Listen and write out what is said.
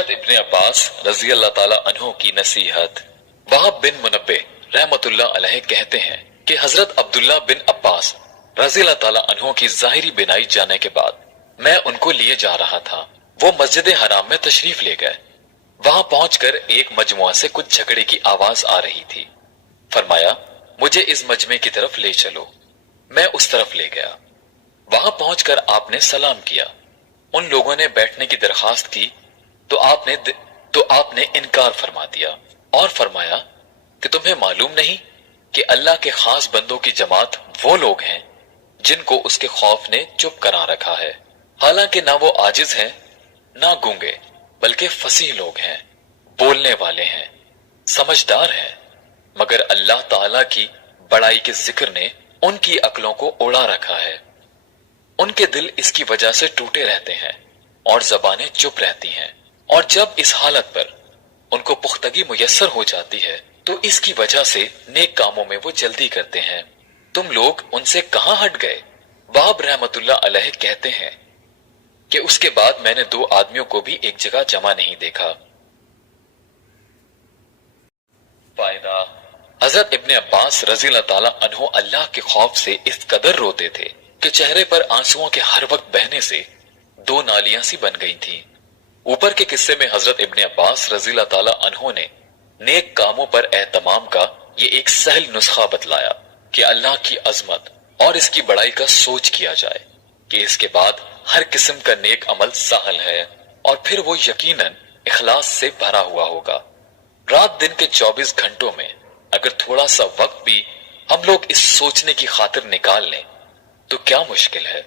हजरत इब्ने अब्बास रजी अल्लाह ताला अन्हो की नसीहत। वहाब बिन मुनब्बे रहमतुल्लाह अलैह कहते हैं कि हजरत अब्दुल्ला बिन अब्बास रजी अल्लाह ताला अन्हो की जाहिरी बिनाई जाने के बाद मैं उनको लिए जा रहा था। वो मस्जिद हराम में तशरीफ ले गए। वहां पहुंचकर एक मजमुआ से कुछ झगड़े की आवाज आ रही थी। फरमाया, मुझे इस मजमे की तरफ ले चलो। मैं उस तरफ ले गया। वहां पहुंचकर आपने सलाम किया। उन लोगों ने बैठने की दरखास्त की तो आपने इनकार फरमा दिया और फरमाया कि तुम्हें मालूम नहीं कि अल्लाह के खास बंदों की जमात वो लोग हैं जिनको उसके खौफ ने चुप करा रखा है। हालांकि ना वो आजिज हैं ना गूंगे, बल्कि फसीह लोग हैं, बोलने वाले हैं, समझदार हैं, मगर अल्लाह ताला की बड़ाई के जिक्र ने उनकी अक्लों को उड़ा रखा है। उनके दिल इसकी वजह से टूटे रहते हैं और जबानें चुप रहती हैं, और जब इस हालत पर उनको पुख्तगी मुयस्सर हो जाती है तो इसकी वजह से नेक कामों में वो जल्दी करते हैं। तुम लोग उनसे कहां हट गए? वहाब रहमतुल्लाह अलैह कहते हैं कि उसके बाद मैंने दो आदमियों को भी एक जगह जमा नहीं देखा। फायदा, हजरत इब्ने अब्बास रज़ी अल्लाह ताला अन्हु अल्लाह के खौफ से इस कदर रोते थे कि चेहरे पर आंसुओं के हर वक्त बहने से दो नालियां सी बन गई थीं। ऊपर के किस्से में हजरत इब्ने अब्बास रज़ी अल्लाह ताला अन्हु ने नेक कामों पर एहतमाम का ये एक सहल नुस्खा बतलाया कि अल्लाह की अजमत और इसकी बड़ाई का सोच किया जाए कि इसके बाद हर किस्म का नेक अमल सहल है और फिर वो यकीनन इखलास से भरा हुआ होगा। रात दिन के 24 घंटों में अगर थोड़ा सा वक्त भी हम लोग इस सोचने की खातिर निकाल लें तो क्या मुश्किल है